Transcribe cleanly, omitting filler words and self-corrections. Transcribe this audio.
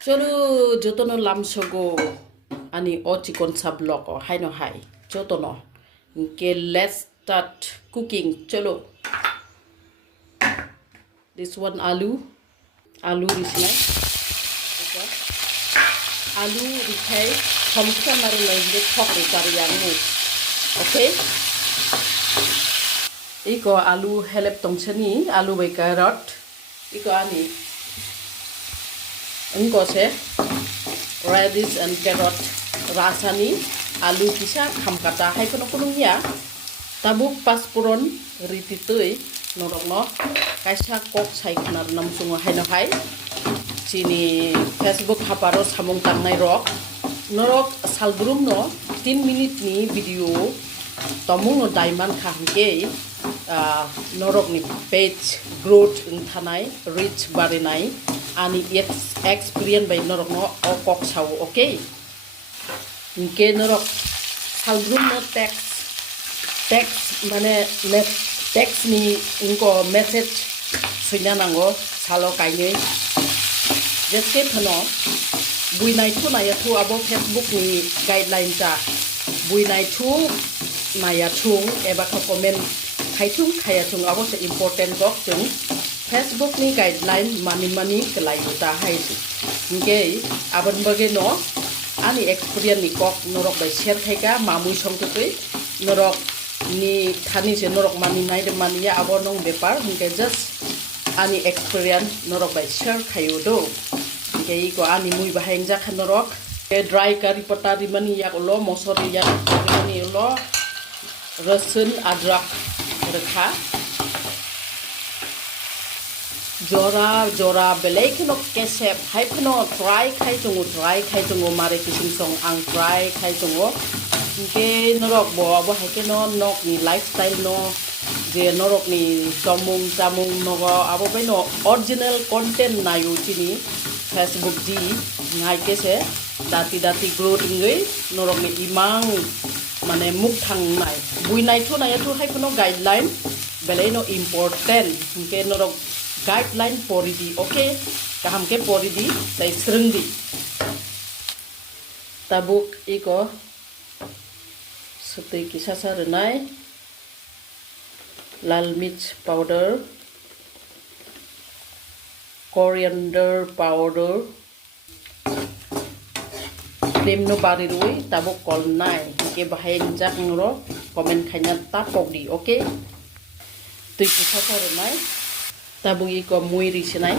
Cholo jotono lamsogo ani ochikon sabloko hai no hai jotono. Okay, let's start cooking. Cholo. This one aloo risnai. Okay. Aloo rikai thomka maru lainde thokre kariyangmu. Okay. Iko aloo helep tongchani aloo by carrot. Iko ani Engko se radish and carrot rasani alu kisa khamkata hai kono ya tabuk paspuron rititui norokno kaisa kok sai khnar namsungo hai no hai chini Facebook haparo samung tangnai rok norok salgrum no 3 minute ni video tomung no diamond khangke norok ni page growth thanai reach barinai ani experience by norok no kok sau okay nke norok salgrum no text mane text ni inko message sunya nango salo kaine jeske thano buinai thu na ya thu abo Facebook ni guideline ta buinai thu na ya thung eba ka comment khaitung khayatung abo se important gok chung Facebook ni guideline mani kelai ta hai nge aban bage no ani experience ni kok norok bai share khaika mamui song tutui norok ni thani se norok mani nai de mani ya abo nong bepar nge just ani experience norok bai share khayo do nge ko ani mui baheng ja khan norok ke dry curry pata ri mani ya lo mosori ya mani lo rasun adrak rekha Jora belai kino kesep hai kino try khai tungo mare kising song ang try khai tungo ke norok bo abo hai kino nok ni lifestyle no je norok ni samung no abo bai no original content na yu chini Facebook di ngai kese dati growth ngai norok ni imang mane muk thang nai buinai thu na ya thu hai kino guideline belai no important ke norok guideline poridi okay kaham ke poridi lai srengdi tabuk iko sutui kisa sarenai lal mirch powder coriander powder flame no barirui tabuk kolnai ke bahai jak ngro comment khanya tapok di okay tui kisa sarenai tabung iko mui risinai